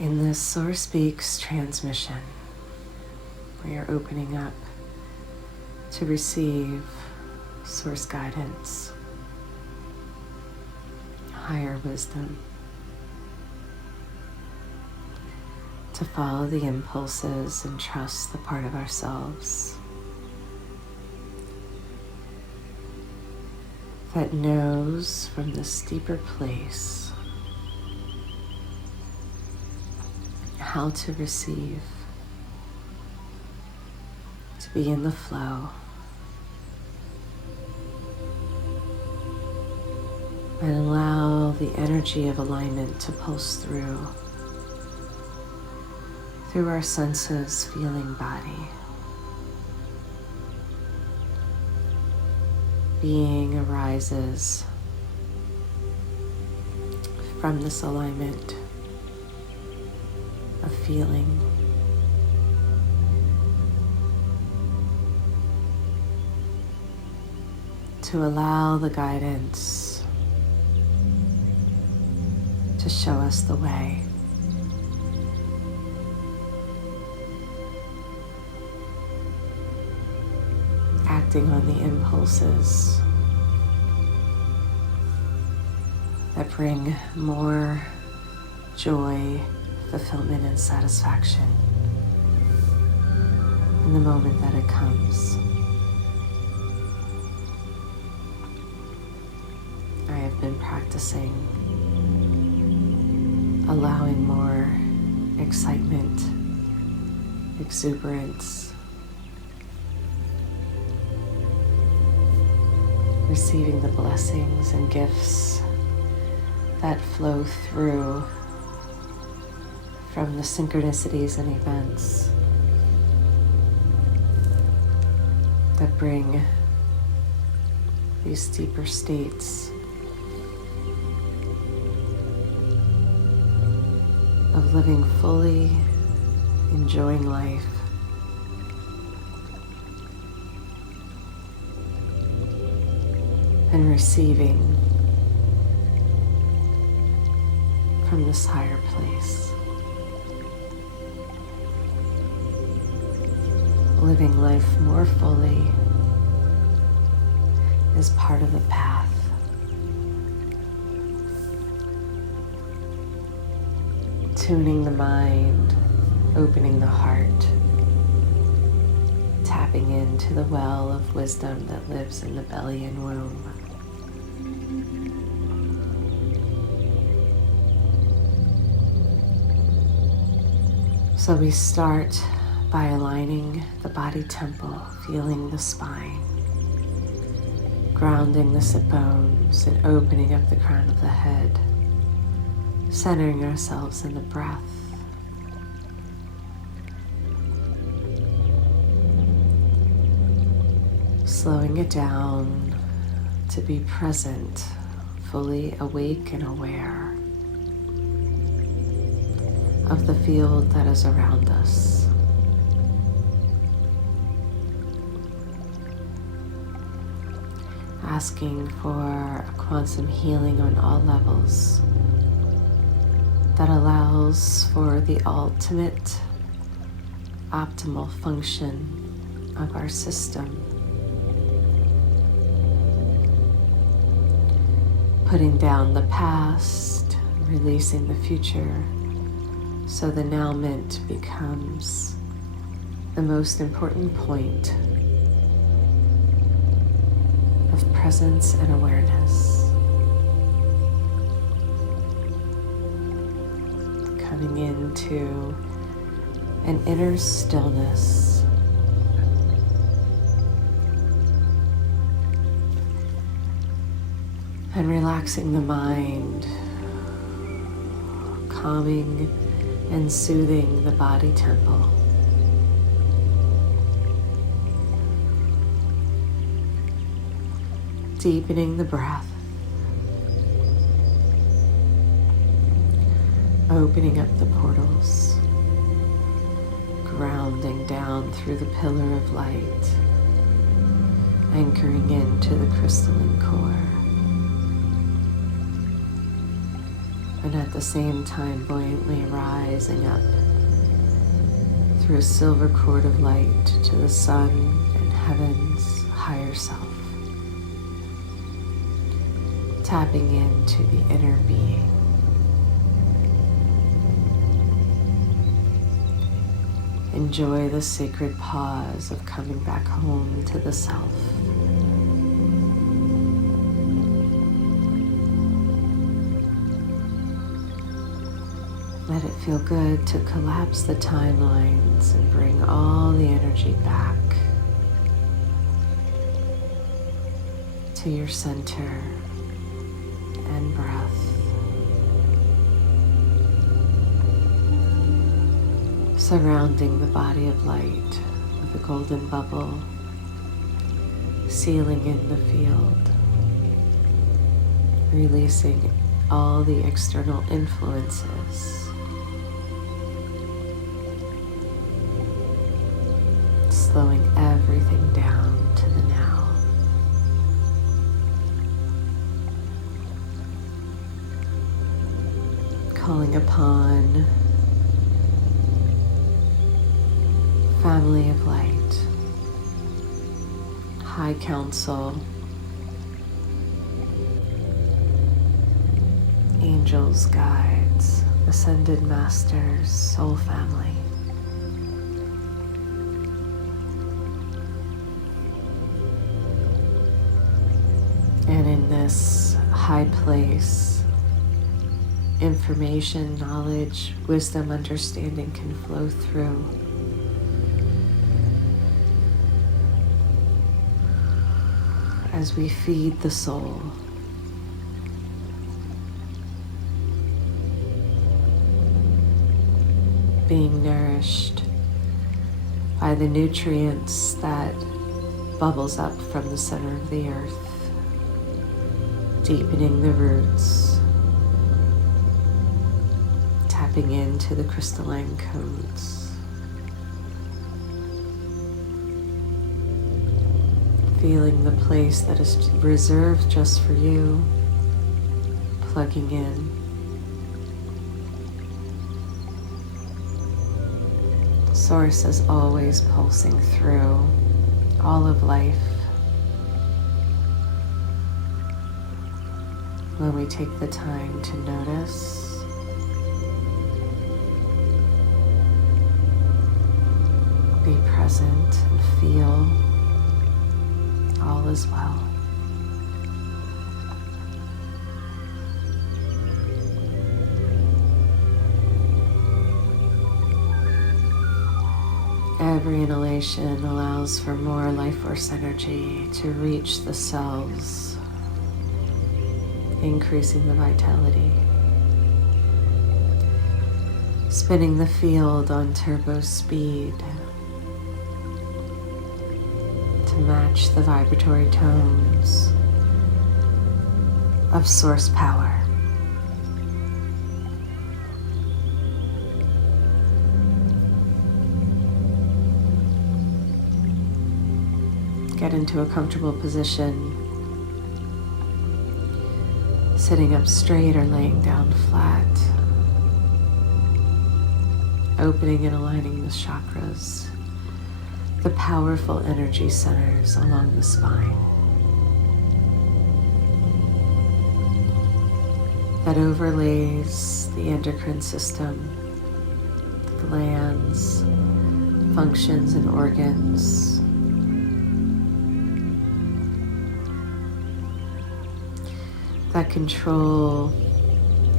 In this Source Speaks transmission, we are opening up to receive Source guidance, higher wisdom, to follow the impulses and trust the part of ourselves that knows from this deeper place how to receive, to be in the flow, and allow the energy of alignment to pulse through our senses, feeling body. Being arises from this alignment of feeling. To allow the guidance to show us the way. Acting on the impulses that bring more joy, fulfillment, and satisfaction in the moment that it comes. I have been practicing allowing more excitement, exuberance, receiving the blessings and gifts that flow through from the synchronicities and events that bring these deeper states of living fully, enjoying life, and receiving from this higher place. Living life more fully is part of the path. Tuning the mind, opening the heart, tapping into the well of wisdom that lives in the belly and womb. So we start by aligning the body temple, feeling the spine, grounding the sit bones and opening up the crown of the head, centering ourselves in the breath. Slowing it down to be present, fully awake and aware of the field that is around us. Asking for a quantum healing on all levels that allows for the ultimate optimal function of our system. Putting down the past, releasing the future, so the now-ment becomes the most important point of presence and awareness. Coming into an inner stillness. And relaxing the mind, calming and soothing the body temple. Deepening the breath. Opening up the portals. Grounding down through the pillar of light. Anchoring into the crystalline core. and at the same time buoyantly rising up through a silver cord of light to the sun and heaven's higher self, tapping into the inner being. Enjoy the sacred pause of coming back home to the self. Let it feel good to collapse the timelines and bring all the energy back to your center and breath. Surrounding the body of light with a golden bubble, sealing in the field, releasing all the external influences, slowing everything down to the now. Calling upon family of light, high council, angels, guides, ascended masters, soul family. And in this high place, information, knowledge, wisdom, understanding can flow through. As we feed the soul. Being nourished by the nutrients that bubbles up from the center of the earth, deepening the roots, tapping into the crystalline codes. Feeling the place that is reserved just for you, plugging in. Source is always pulsing through all of life. When we take the time to notice, be present and feel all is well. Every inhalation allows for more life force energy to reach the cells, increasing the vitality. Spinning the field on turbo speed to match the vibratory tones of source power. Get into a comfortable position, sitting up straight or laying down flat, opening and aligning the chakras, the powerful energy centers along the spine that overlays the endocrine system, the glands, functions and organs, that control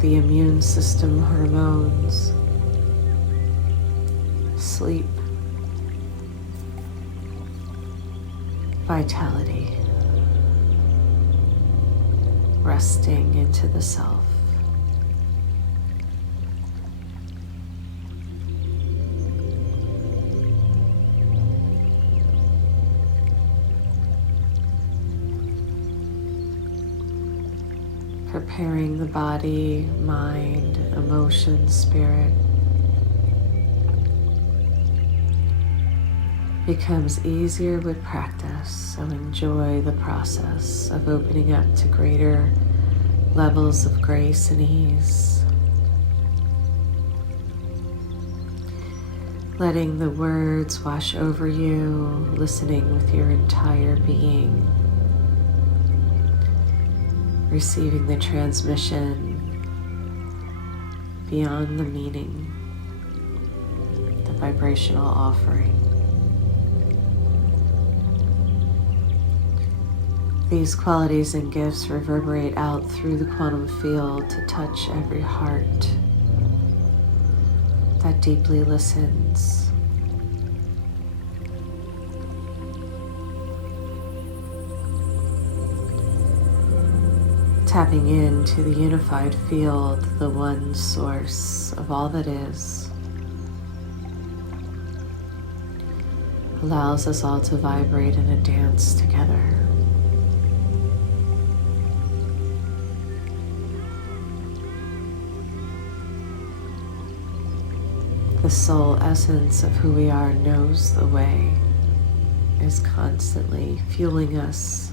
the immune system, hormones, sleep, vitality, resting into the self. Preparing the body, mind, emotion, spirit becomes easier with practice, so enjoy the process of opening up to greater levels of grace and ease. letting the words wash over you, listening with your entire being, receiving the transmission beyond the meaning, the vibrational offering. These qualities and gifts reverberate out through the quantum field to touch every heart that deeply listens. Tapping into the unified field, the one source of all that is, allows us all to vibrate in a dance together. The soul essence of who we are knows the way, is constantly fueling us,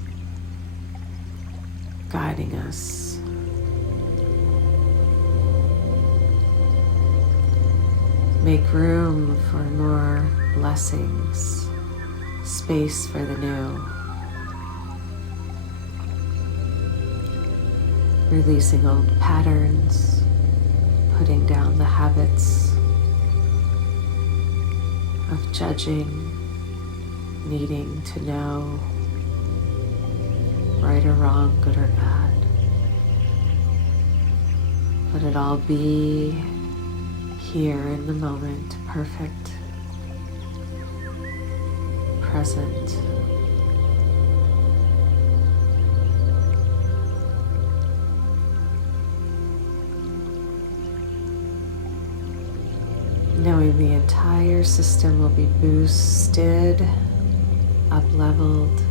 guiding us. Make room for more blessings, space for the new. Releasing old patterns, putting down the habits of judging, needing to know right or wrong, good or bad. Let it all be here in the moment, perfect, present. Knowing the entire system will be boosted, up-leveled,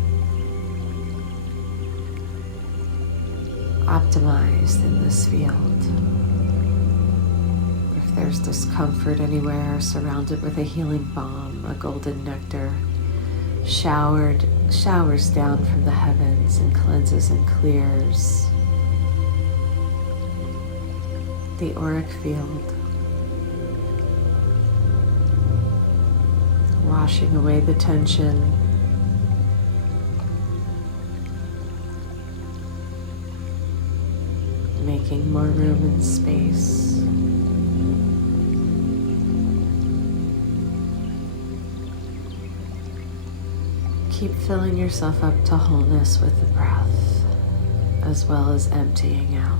optimized in this field. If there's discomfort anywhere, surround it with a healing balm, a golden nectar, showers down from the heavens and cleanses and clears the auric field, washing away the tension, making more room and space. Keep filling yourself up to wholeness with the breath, as well as emptying out.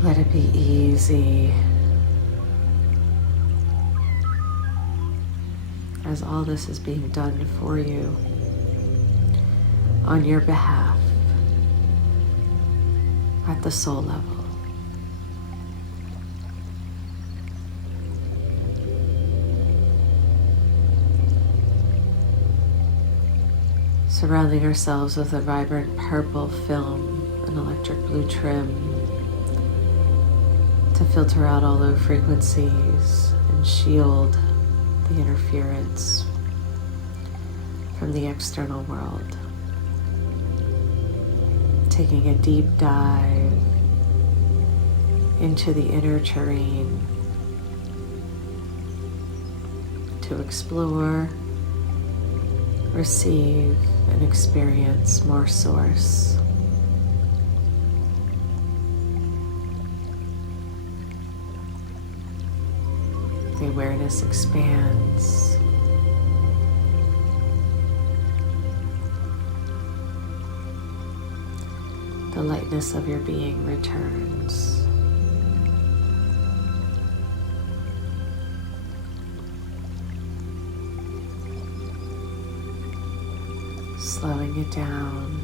Let it be easy, as all this is being done for you, on your behalf, at the soul level. Surrounding ourselves with a vibrant purple film and electric blue trim to filter out all low frequencies and shield the interference from the external world. Taking a deep dive into the inner terrain to explore, receive, and experience more source. The awareness expands. The lightness of your being returns. Slowing it down.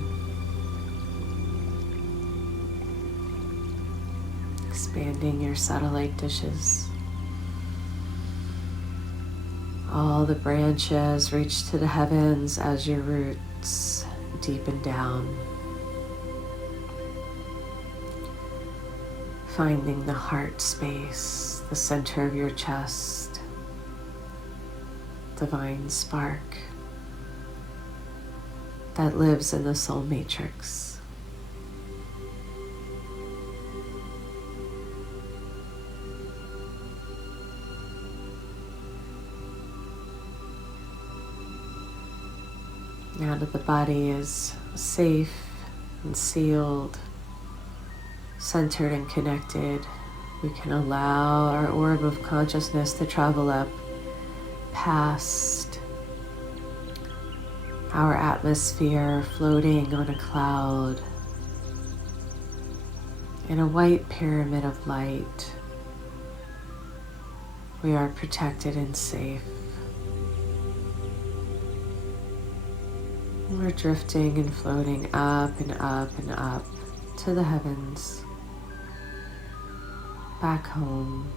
Expanding your satellite dishes. All the branches reach to the heavens as your roots deepen down. Finding the heart space, the center of your chest, divine spark that lives in the soul matrix. Now that the body is safe and sealed, centered and connected, we can allow our orb of consciousness to travel up past our atmosphere, floating on a cloud in a white pyramid of light. We are protected and safe. We're drifting and floating up and up and up to the heavens, back home.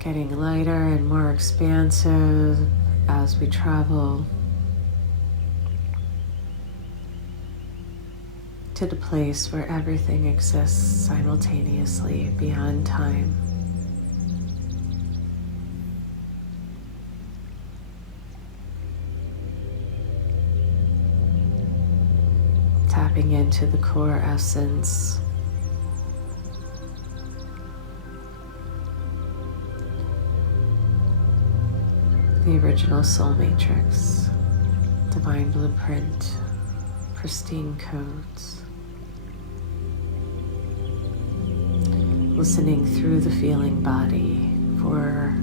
Getting lighter and more expansive as we travel to the place where everything exists simultaneously beyond time. Tapping into the core essence, the original soul matrix, divine blueprint, pristine codes. Listening through the feeling body for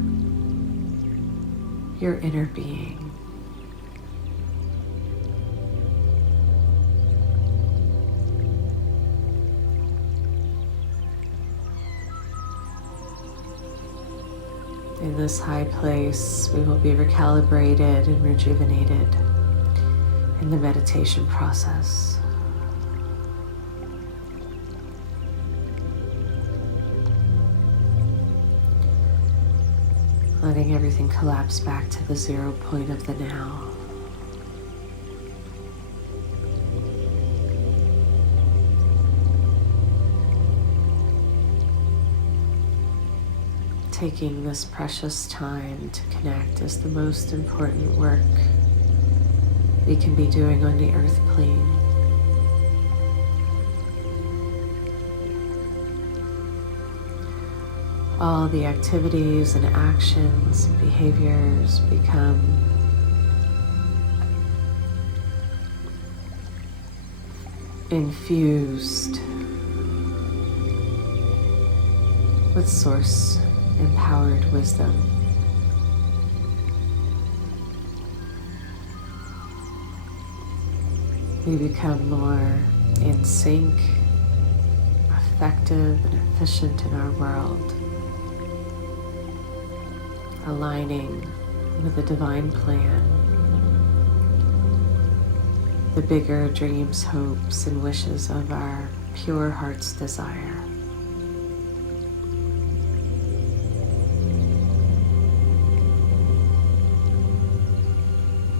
your inner being. In this high place, we will be recalibrated and rejuvenated in the meditation process. Letting everything collapse back to the 0 point of the now. Taking this precious time to connect is the most important work we can be doing on the earth plane. All the activities and actions and behaviors become infused with source empowered wisdom. We become more in sync, effective and efficient in our world, aligning with the divine plan, the bigger dreams, hopes, and wishes of our pure heart's desire.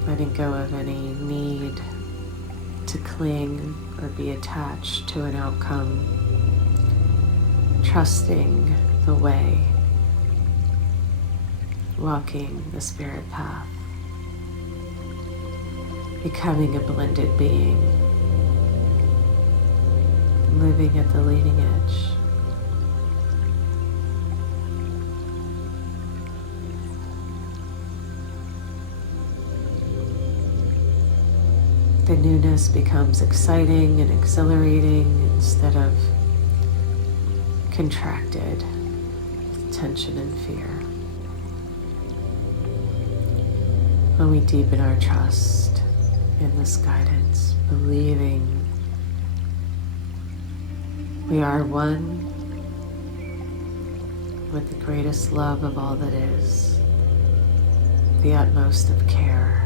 Letting go of any need to cling or be attached to an outcome, trusting the way, walking the spirit path, becoming a blended being, living at the leading edge. The newness becomes exciting and exhilarating instead of contracted with tension and fear. When we deepen our trust in this guidance, believing we are one with the greatest love of all that is, the utmost of care,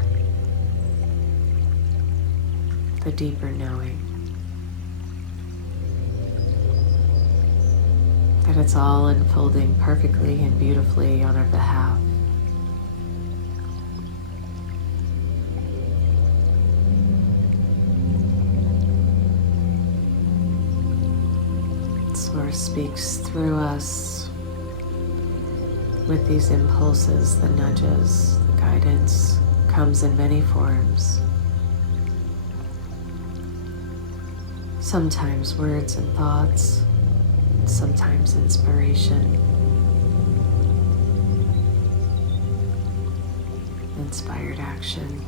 the deeper knowing that it's all unfolding perfectly and beautifully on our behalf. Source speaks through us with these impulses, the nudges, the guidance comes in many forms. Sometimes words and thoughts, sometimes inspiration. Inspired action.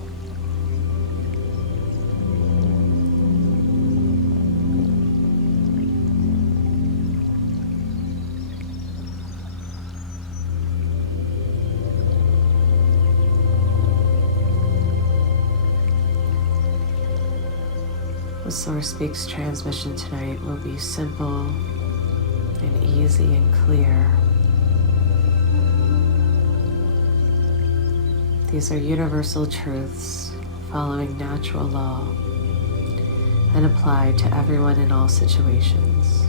The Source Speaks transmission tonight will be simple and easy and clear. These are universal truths following natural law and applied to everyone in all situations.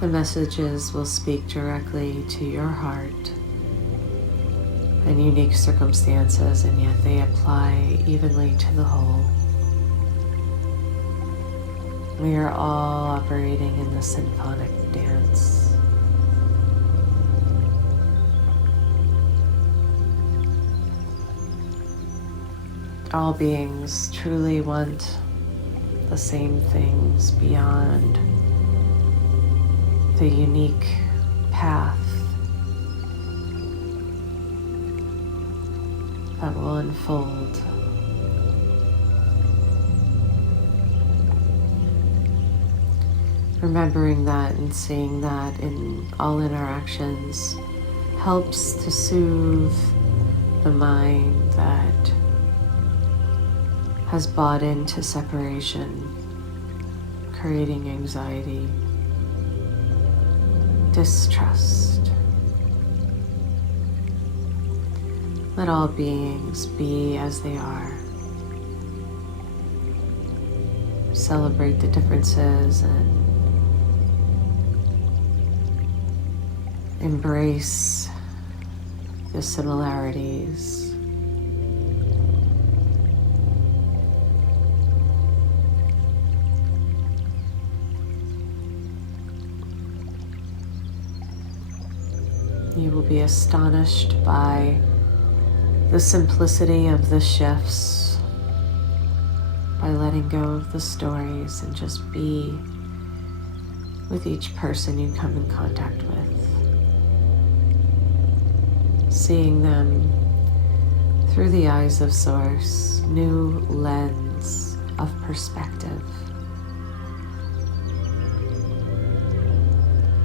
The messages will speak directly to your heart and unique circumstances, and yet they apply evenly to the whole. We are all operating in the symphonic dance. All beings truly want the same things beyond the unique path that will unfold. Remembering that and seeing that in all interactions helps to soothe the mind that has bought into separation, creating anxiety, distrust. Let all beings be as they are. Celebrate the differences and embrace the similarities. You will be astonished by the simplicity of the shifts, by letting go of the stories and just be with each person you come in contact with. Seeing them through the eyes of Source, new lens of perspective.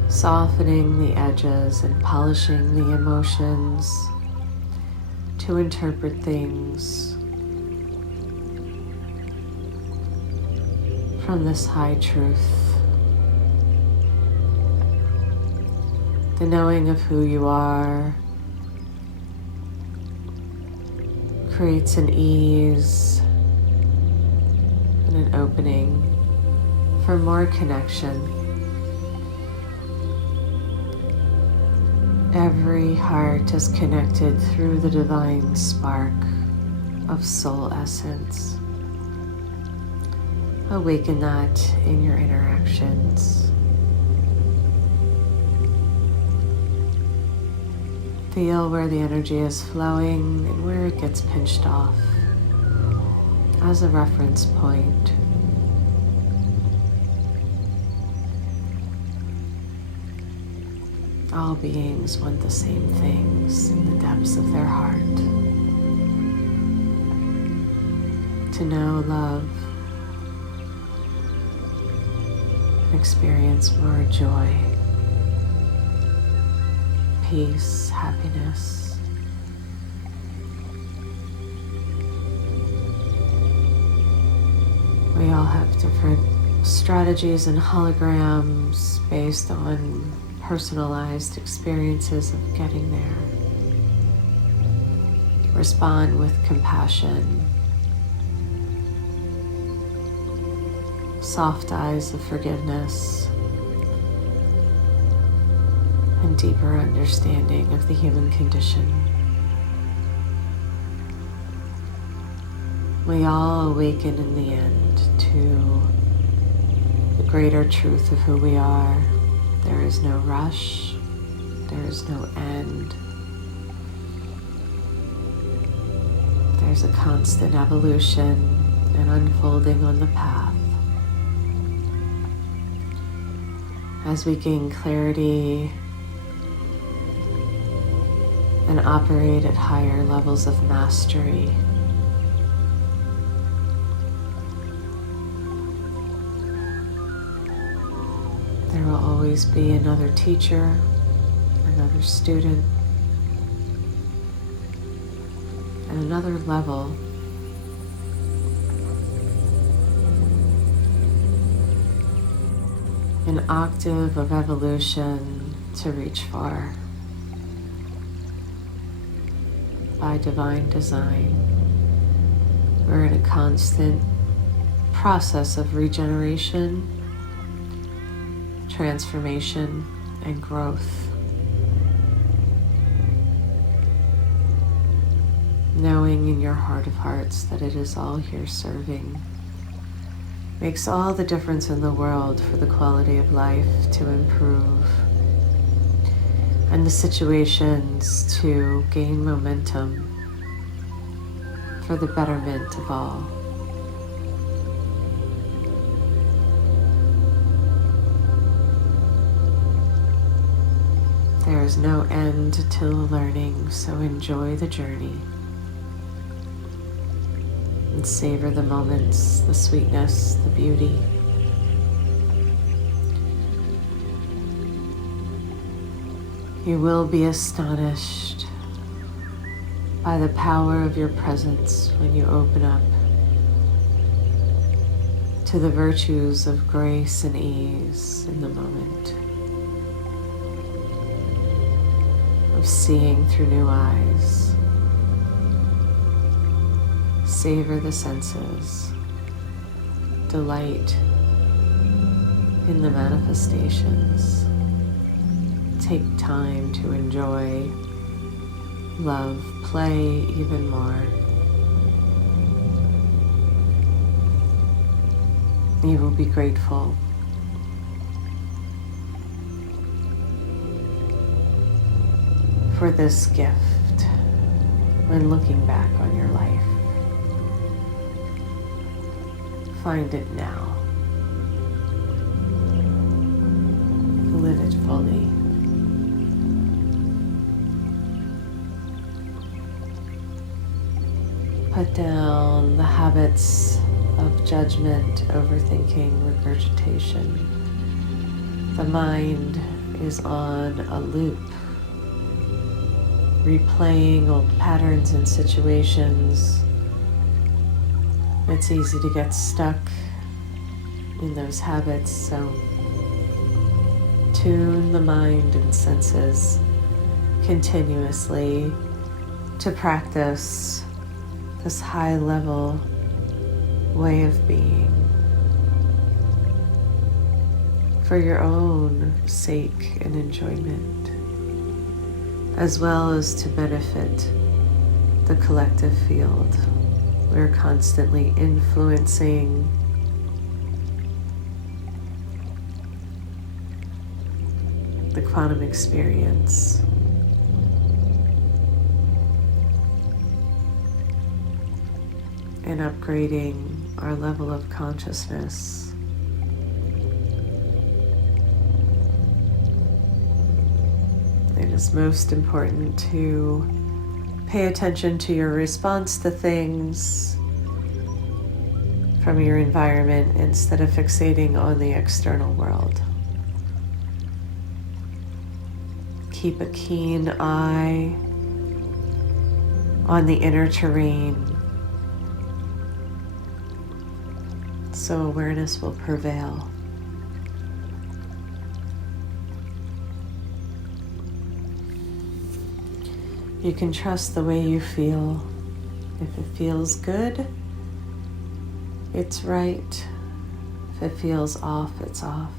Softening the edges and polishing the emotions to interpret things from this high truth. The knowing of who you are creates an ease and an opening for more connection. Every heart is connected through the divine spark of soul essence. Awaken that in your interactions. Feel where the energy is flowing and where it gets pinched off as a reference point. All beings want the same things in the depths of their heart. To know love, and experience more joy, peace, happiness. We all have different strategies and holograms based on personalized experiences of getting there. Respond with compassion, soft eyes of forgiveness, and deeper understanding of the human condition. We all awaken in the end to the greater truth of who we are. There is no rush, there is no end. There's a constant evolution and unfolding on the path. as we gain clarity and operate at higher levels of mastery. There will always be another teacher, another student, and another level an octave of evolution to reach for by divine design. We're in a constant process of regeneration, transformation, and growth. Knowing in your heart of hearts that it is all here serving makes all the difference in the world for the quality of life to improve and the situations to gain momentum for the betterment of all. There is no end to learning, so enjoy the journey and savor the moments, the sweetness, the beauty. You will be astonished by the power of your presence when you open up to the virtues of grace and ease in the moment, of seeing through new eyes. Savor the senses, delight in the manifestations. Take time to enjoy, love, play even more. You will be grateful for this gift when looking back on your life. Find it now. Live it fully. Put down the habits of judgment, overthinking, regurgitation. The mind is on a loop, replaying old patterns and situations. It's easy to get stuck in those habits, so tune the mind and senses continuously to practice this high-level way of being for your own sake and enjoyment, as well as to benefit the collective field. We're constantly influencing the quantum experience. And upgrading our level of consciousness. It is most important to pay attention to your response to things from your environment instead of fixating on the external world. Keep a keen eye on the inner terrain so awareness will prevail. You can trust the way you feel. If it feels good, it's right. If it feels off, it's off.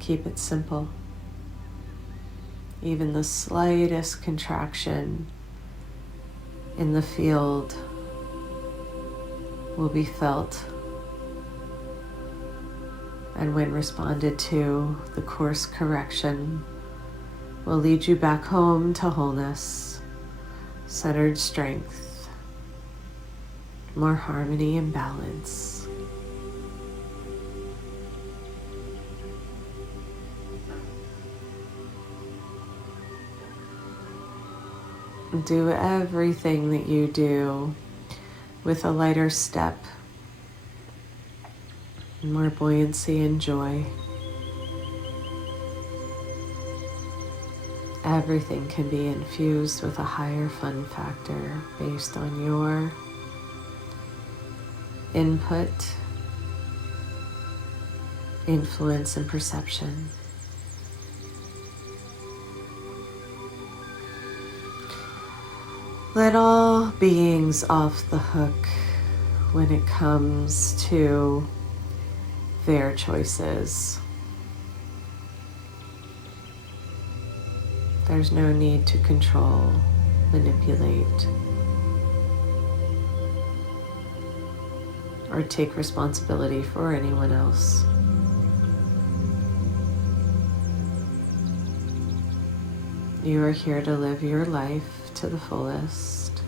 Keep it simple. Even the slightest contraction in the field will be felt. And when responded to, the course correction will lead you back home to wholeness, centered strength, more harmony and balance. Do everything that you do with a lighter step, more buoyancy and joy. Everything can be infused with a higher fun factor based on your input, influence, and perception. Let all beings off the hook when it comes to their choices. There's no need to control, manipulate, or take responsibility for anyone else. You are here to live your life to the fullest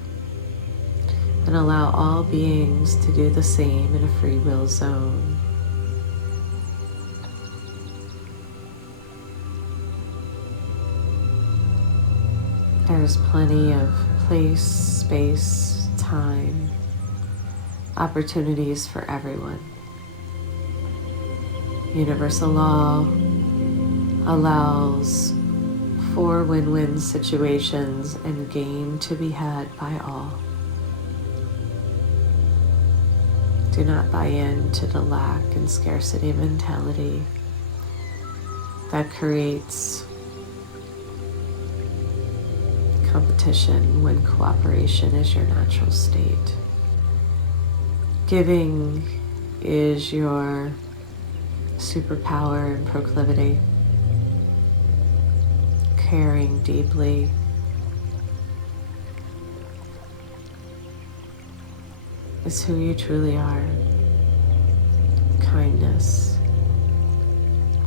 and allow all beings to do the same in a free will zone. There's plenty of place, space, time, opportunities for everyone. Universal law allows for win-win situations and gain to be had by all. Do not buy into the lack and scarcity mentality that creates competition when cooperation is your natural state. Giving is your superpower and proclivity. Caring deeply is who you truly are. Kindness,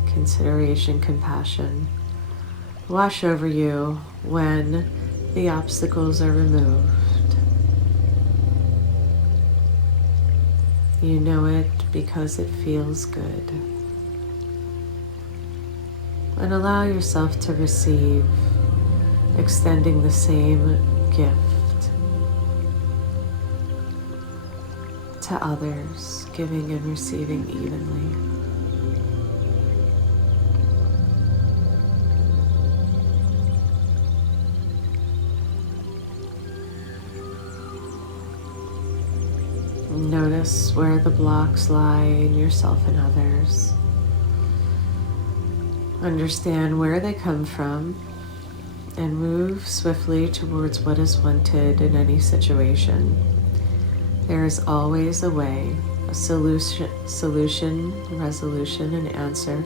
consideration, compassion wash over you when the obstacles are removed. You know it because it feels good. And allow yourself to receive, extending the same gift to others, giving and receiving evenly. Notice where the blocks lie in yourself and others. Understand where they come from and move swiftly towards what is wanted in any situation. There is always a way, a solution, resolution, and answer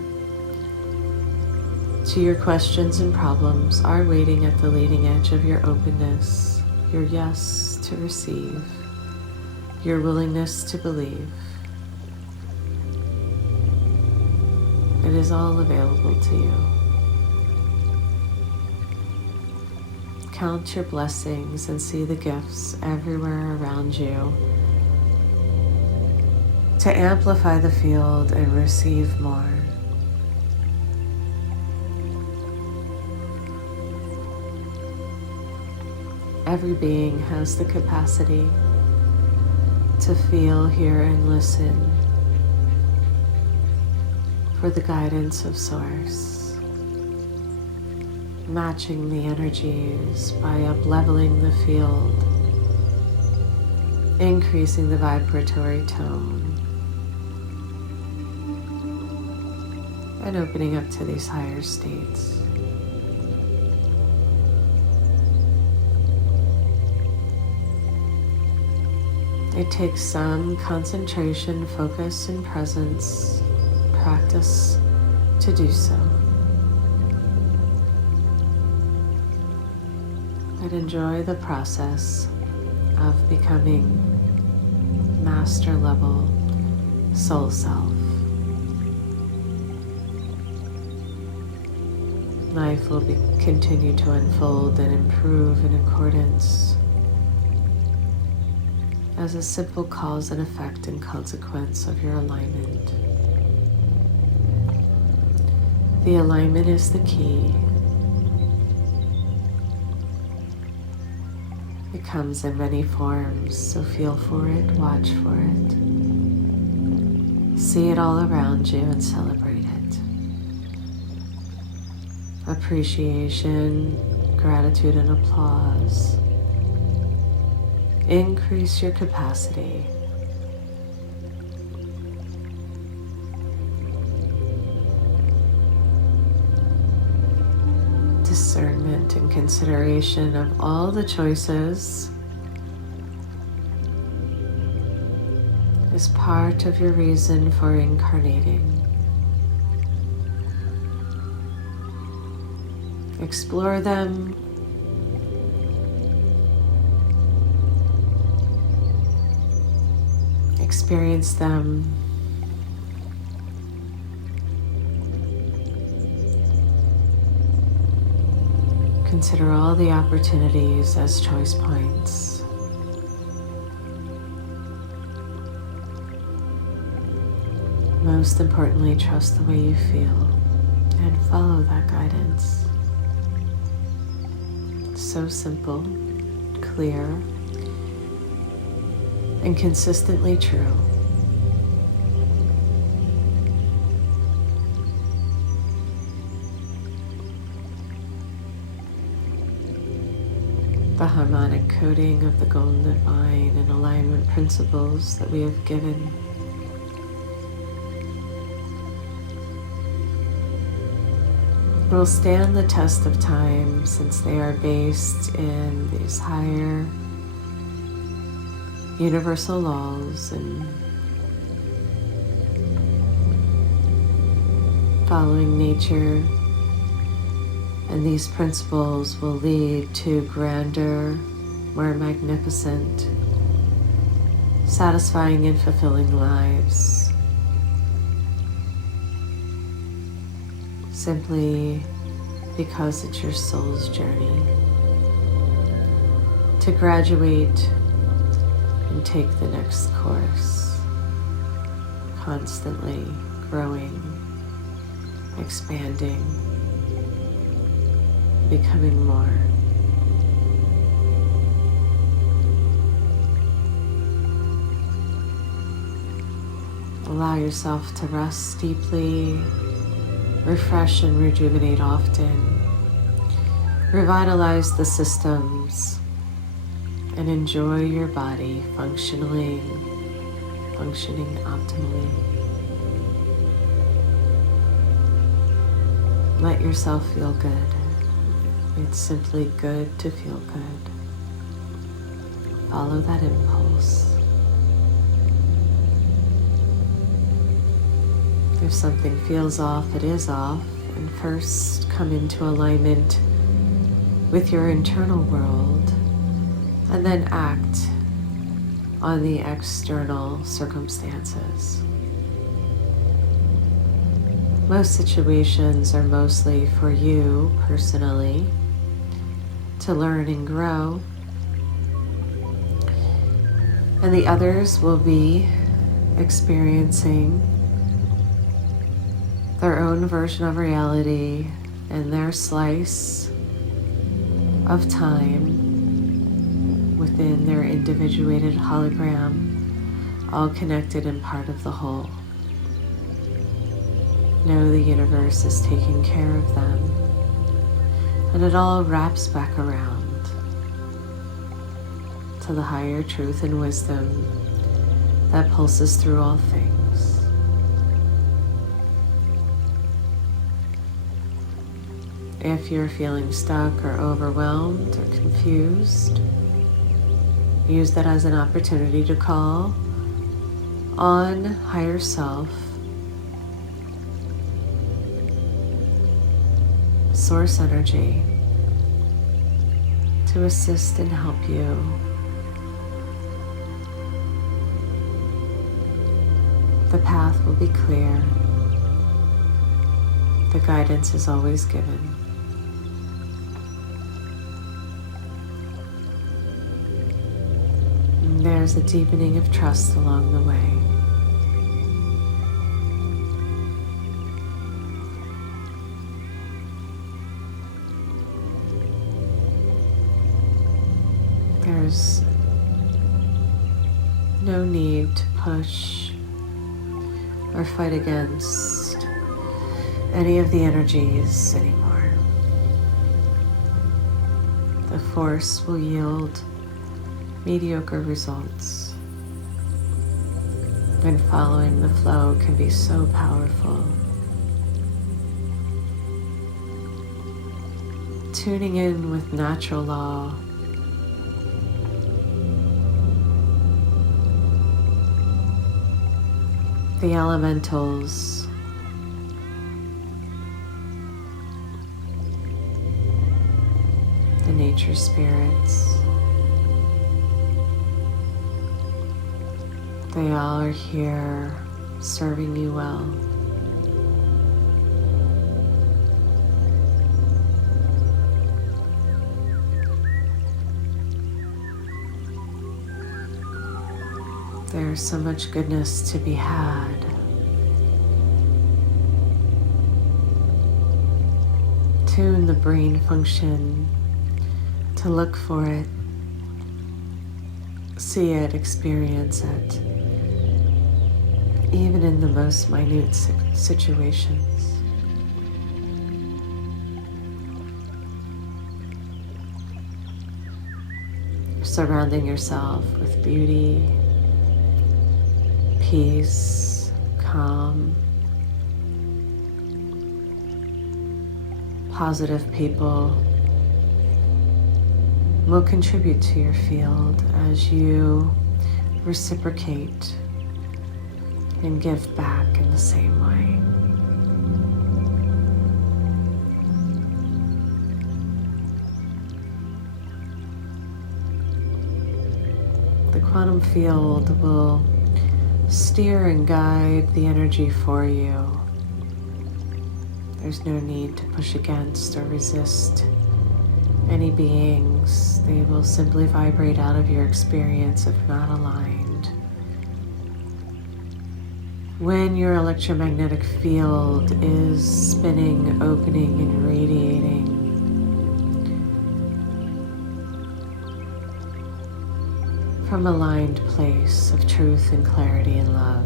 to your questions and problems are waiting at the leading edge of your openness, your yes to receive, your willingness to believe. It is all available to you. Count your blessings and see the gifts everywhere around you to amplify the field and receive more. Every being has the capacity to feel, hear, and listen for the guidance of Source, matching the energies by up-leveling the field, increasing the vibratory tone, and opening up to these higher states. It takes some concentration, focus, and presence practice to do so. But enjoy the process of becoming master level soul self. Life will continue to unfold and improve in accordance as a simple cause and effect and consequence of your alignment. The alignment is the key. It comes in many forms, so feel for it, watch for it. See it all around you and celebrate it. Appreciation, gratitude, and applause. Increase your capacity. Discernment and consideration of all the choices is part of your reason for incarnating. Explore them. Experience them. Consider all the opportunities as choice points. Most importantly, trust the way you feel and follow that guidance. So simple, clear, and consistently true. The harmonic coding of the golden divine and alignment principles that we have given will stand the test of time, since they are based in these higher universal laws and following nature. And these principles will lead to grander, more magnificent, satisfying and fulfilling lives. Simply because it's your soul's journey to graduate and take the next course, constantly growing, expanding, becoming more. Allow yourself to rest deeply, refresh and rejuvenate often, revitalize the systems, and enjoy your body functioning optimally. Let yourself feel good. It's simply good to feel good. Follow that impulse. If something feels off, it is off, and first come into alignment with your internal world, and then act on the external circumstances. Most situations are mostly for you personally to learn and grow, and the others will be experiencing their own version of reality and their slice of time within their individuated hologram, all connected and part of the whole. Know the universe is taking care of them, and it all wraps back around to the higher truth and wisdom that pulses through all things. If you're feeling stuck or overwhelmed or confused, use that as an opportunity to call on higher self, source energy, to assist and help you. The path will be clear. The guidance is always given. And there's a deepening of trust along the way. There There's no need to push or fight against any of the energies anymore. The force will yield mediocre results, and following the flow can be so powerful. Tuning in with natural law, the elementals, the nature spirits, they all are here serving you well. There's so much goodness to be had. Tune the brain function to look for it, see it, experience it, even in the most minute situations. Surrounding yourself with beauty, peace, calm, positive people will contribute to your field as you reciprocate and give back in the same way. The quantum field will steer and guide the energy for you. There's no need to push against or resist any beings. They will simply vibrate out of your experience if not aligned. When your electromagnetic field is spinning, opening, and radiating, from a aligned place of truth and clarity and love,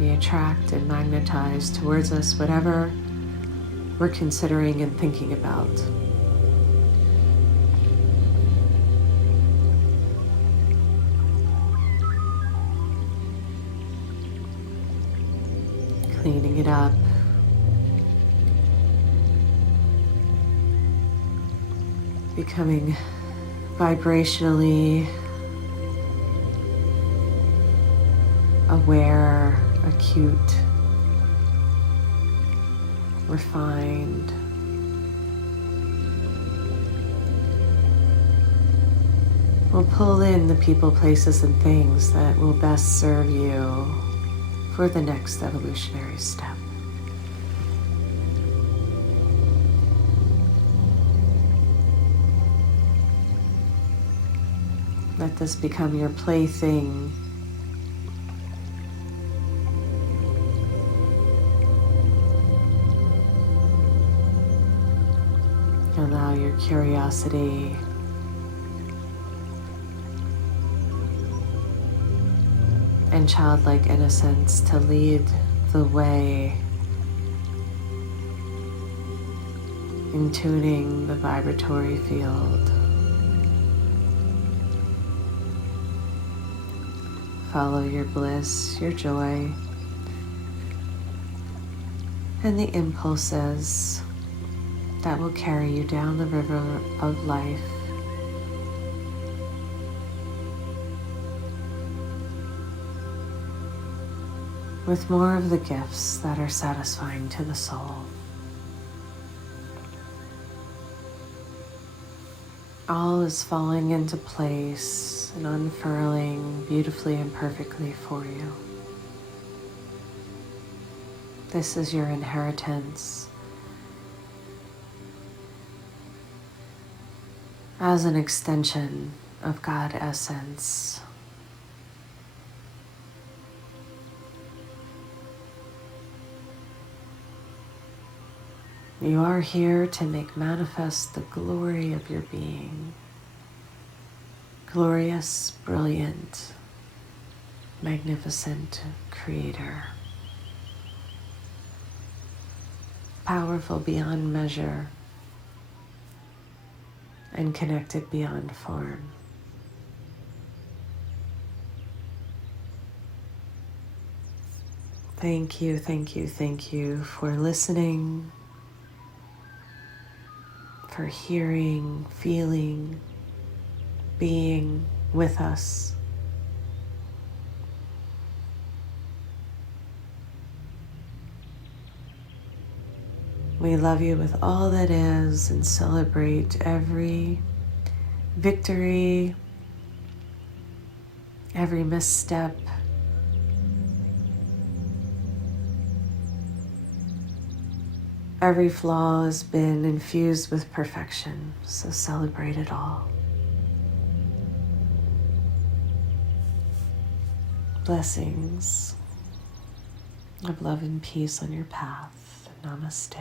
we attract and magnetize towards us whatever we're considering and thinking about. Cleaning it up. Becoming vibrationally aware, acute, refined. We'll pull in the people, places, and things that will best serve you for the next evolutionary step. Let this become your plaything. Allow your curiosity and childlike innocence to lead the way in tuning the vibratory field. Follow your bliss, your joy, and the impulses that will carry you down the river of life. With more of the gifts that are satisfying to the soul. All is falling into place and unfurling beautifully and perfectly for you. This is your inheritance as an extension of God Essence. You are here to make manifest the glory of your being. glorious, brilliant, magnificent creator, powerful beyond measure and connected beyond form. Thank you, thank you, thank you for listening, for hearing, feeling, being with us. We love you with all that is and celebrate every victory, every misstep, every flaw has been infused with perfection, so celebrate it all. Blessings of love and peace on your path. Namaste.